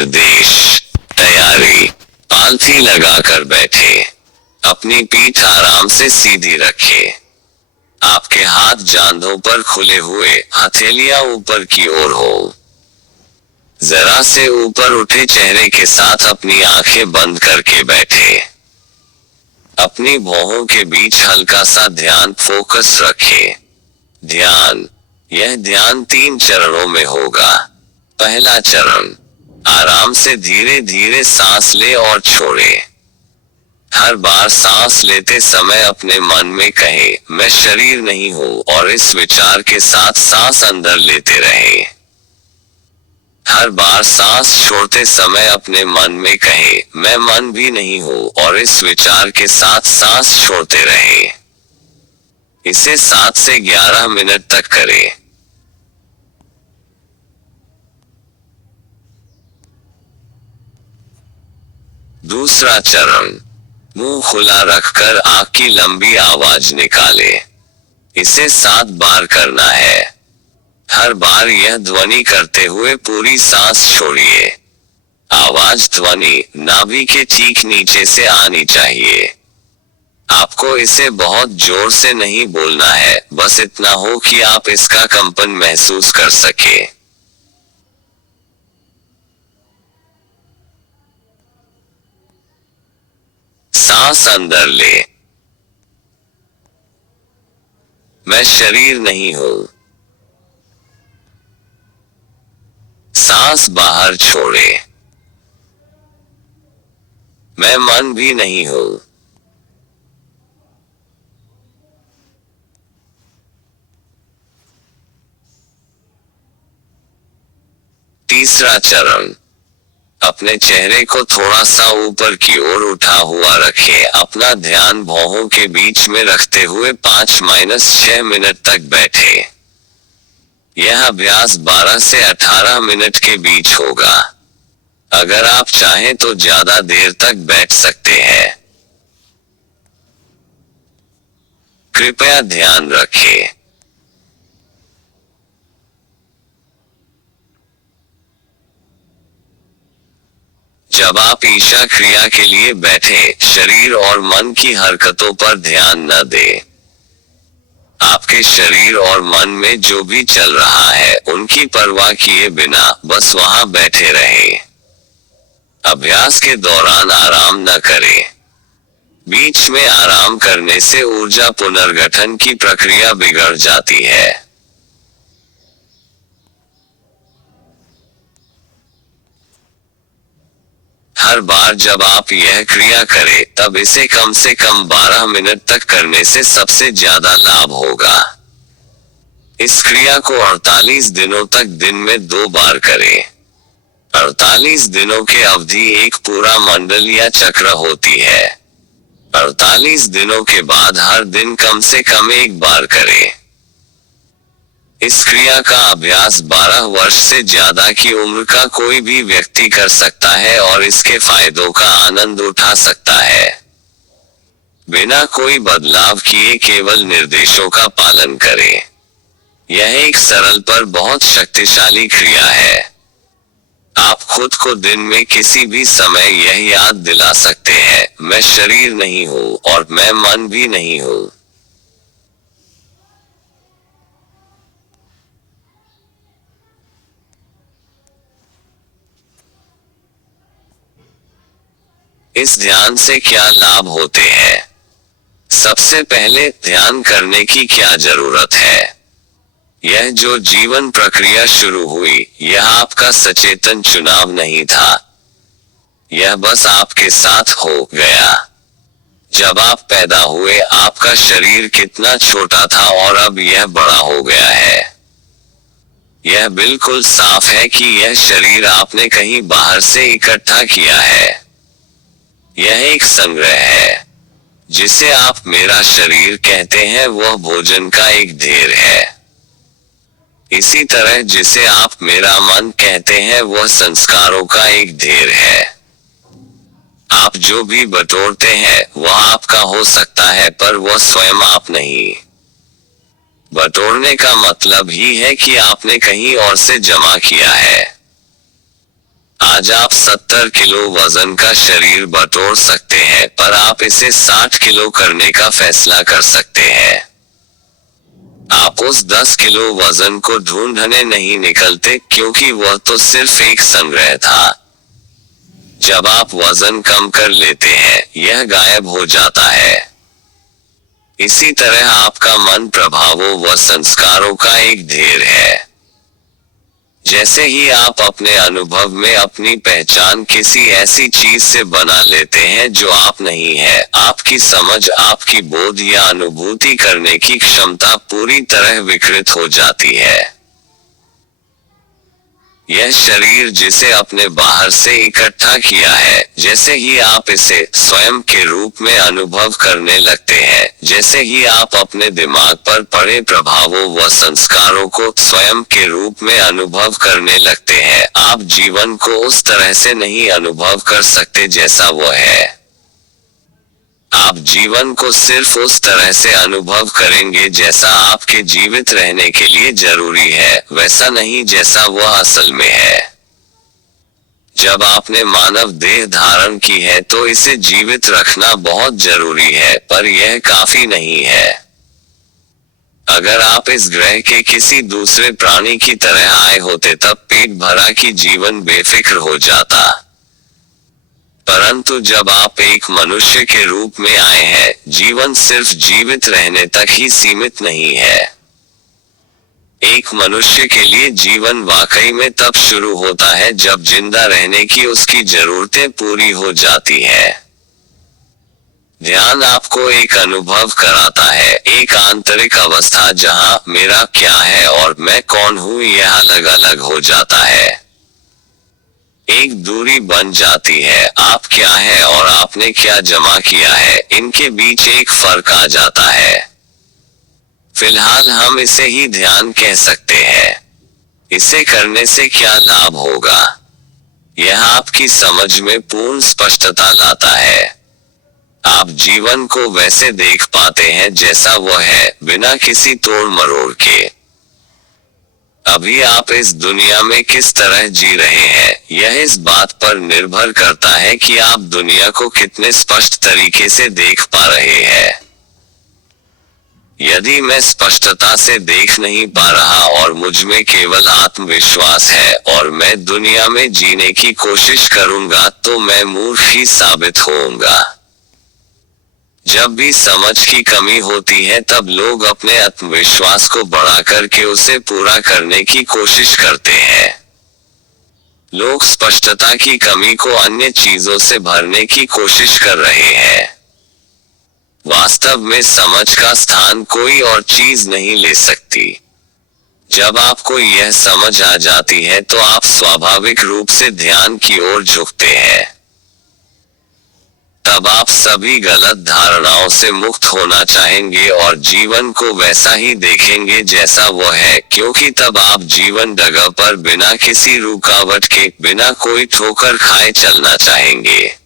निर्देश। तैयारी। पालथी लगाकर बैठे। अपनी पीठ आराम से सीधी रखें। आपके हाथ जांघों पर खुले हुए, हथेलियां ऊपर की ओर हो। जरा से ऊपर उठे चेहरे के साथ अपनी आंखें बंद करके बैठे। अपनी भौहों के बीच हल्का सा ध्यान फोकस रखें। ध्यान। यह ध्यान 3 चरणों में होगा। पहला चरण। आराम से धीरे धीरे सांस ले और छोड़े। हर बार सांस लेते समय अपने मन में कहे, मैं शरीर नहीं हूँ, और इस विचार के साथ सांस अंदर लेते रहे। हर बार सांस छोड़ते समय अपने मन में कहे, मैं मन भी नहीं हूँ, और इस विचार के साथ सांस छोड़ते रहे। इसे 7 से 11 मिनट तक करें। दूसरा चरण। मुंह खुला रखकर आंख की लंबी आवाज निकाले। इसे 7 बार करना है। हर बार यह ध्वनि करते हुए पूरी सांस छोड़िए। आवाज ध्वनि नाभि के ठीक नीचे से आनी चाहिए। आपको इसे बहुत जोर से नहीं बोलना है, बस इतना हो कि आप इसका कंपन महसूस कर सके। सांस अंदर ले। मैं शरीर नहीं हूं। सांस बाहर छोड़े। मैं मन भी नहीं हूं। तीसरा चरण। अपने चेहरे को थोड़ा सा ऊपर की ओर उठा हुआ रखें। अपना ध्यान भौहों के बीच में रखते हुए 5-6 मिनट तक बैठे। यह अभ्यास 12 से 18 मिनट के बीच होगा। अगर आप चाहें तो ज्यादा देर तक बैठ सकते हैं। कृपया ध्यान रखें। जब आप ईशा क्रिया के लिए बैठे, शरीर और मन की हरकतों पर ध्यान न दें। आपके शरीर और मन में जो भी चल रहा है, उनकी परवाह किए बिना बस वहां बैठे रहे। अभ्यास के दौरान आराम न करें। बीच में आराम करने से ऊर्जा पुनर्गठन की प्रक्रिया बिगड़ जाती है। हर बार जब आप यह क्रिया करें, तब इसे कम से कम 12 मिनट तक करने से सबसे ज्यादा लाभ होगा। इस क्रिया को 48 दिनों तक दिन में 2 बार करें। 48 दिनों के अवधि एक पूरा मंडल या चक्र होती है। 48 दिनों के बाद हर दिन कम से कम 1 बार करें। इस क्रिया का अभ्यास 12 वर्ष से ज्यादा की उम्र का कोई भी व्यक्ति कर सकता है और इसके फायदों का आनंद उठा सकता है। बिना कोई बदलाव किए केवल निर्देशों का पालन करें। यह एक सरल पर बहुत शक्तिशाली क्रिया है। आप खुद को दिन में किसी भी समय यह याद दिला सकते हैं, मैं शरीर नहीं हूँ और मैं मन भी नहीं हूँ। इस ध्यान से क्या लाभ होते हैं? सबसे पहले, ध्यान करने की क्या जरूरत है? यह जो जीवन प्रक्रिया शुरू हुई, यह आपका सचेतन चुनाव नहीं था। यह बस आपके साथ हो गया। जब आप पैदा हुए, आपका शरीर कितना छोटा था और अब यह बड़ा हो गया है। यह बिल्कुल साफ है कि यह शरीर आपने कहीं बाहर से इकट्ठा किया है। यह एक संग्रह है। जिसे आप मेरा शरीर कहते हैं, वह भोजन का एक ढेर है। इसी तरह जिसे आप मेरा मन कहते हैं, वह संस्कारों का एक ढेर है। आप जो भी बटोरते हैं, वह आपका हो सकता है, पर वह स्वयं आप नहीं। बटोरने का मतलब ही है कि आपने कहीं और से जमा किया है। आज आप 70 किलो वजन का शरीर बटोर सकते हैं, पर आप इसे 60 किलो करने का फैसला कर सकते हैं। आप उस 10 किलो वजन को ढूंढने नहीं निकलते, क्योंकि वह तो सिर्फ एक संग्रह था। जब आप वजन कम कर लेते हैं, यह गायब हो जाता है। इसी तरह आपका मन प्रभावों व संस्कारों का एक ढेर है। जैसे ही आप अपने अनुभव में अपनी पहचान किसी ऐसी चीज से बना लेते हैं जो आप नहीं है, आपकी समझ, आपकी बोध या अनुभूति करने की क्षमता पूरी तरह विकृत हो जाती है। यह शरीर जिसे अपने बाहर से इकट्ठा किया है, जैसे ही आप इसे स्वयं के रूप में अनुभव करने लगते हैं, जैसे ही आप अपने दिमाग पर पड़े प्रभावों व संस्कारों को स्वयं के रूप में अनुभव करने लगते हैं, आप जीवन को उस तरह से नहीं अनुभव कर सकते जैसा वह है। आप जीवन को सिर्फ उस तरह से अनुभव करेंगे जैसा आपके जीवित रहने के लिए जरूरी है, वैसा नहीं जैसा वह असल में है। जब आपने मानव देह धारण की है तो इसे जीवित रखना बहुत जरूरी है, पर यह काफी नहीं है। अगर आप इस ग्रह के किसी दूसरे प्राणी की तरह आए होते तब पेट भरा की जीवन बेफिक्र हो जाता। परंतु जब आप एक मनुष्य के रूप में आए हैं, जीवन सिर्फ जीवित रहने तक ही सीमित नहीं है। एक मनुष्य के लिए जीवन वाकई में तब शुरू होता है जब जिंदा रहने की उसकी जरूरतें पूरी हो जाती है। ध्यान आपको एक अनुभव कराता है, एक आंतरिक अवस्था जहां मेरा क्या है और मैं कौन हूं यह अलग अलग हो जाता है। एक दूरी बन जाती है, आप क्या है और आपने क्या जमा किया है, इनके बीच एक फर्क आ जाता है। फिलहाल हम इसे ही ध्यान कह सकते हैं। इसे करने से क्या लाभ होगा? यह आपकी समझ में पूर्ण स्पष्टता लाता है। आप जीवन को वैसे देख पाते हैं जैसा वह है, बिना किसी तोड़ मरोड़ के। अभी आप इस दुनिया में किस तरह जी रहे हैं, यह इस बात पर निर्भर करता है कि आप दुनिया को कितने स्पष्ट तरीके से देख पा रहे हैं। यदि मैं स्पष्टता से देख नहीं पा रहा और मुझ में केवल आत्मविश्वास है और मैं दुनिया में जीने की कोशिश करूंगा, तो मैं मूर्ख ही साबित होऊंगा। जब भी समझ की कमी होती है तब लोग अपने आत्मविश्वास को बढ़ा करके उसे पूरा करने की कोशिश करते हैं। लोग स्पष्टता की कमी को अन्य चीजों से भरने की कोशिश कर रहे हैं। वास्तव में समझ का स्थान कोई और चीज नहीं ले सकती। जब आपको यह समझ आ जाती है तो आप स्वाभाविक रूप से ध्यान की ओर झुकते हैं। तब आप सभी गलत धारणाओं से मुक्त होना चाहेंगे और जीवन को वैसा ही देखेंगे जैसा वो है, क्योंकि तब आप जीवन डगर पर बिना किसी रुकावट के, बिना कोई ठोकर खाए चलना चाहेंगे।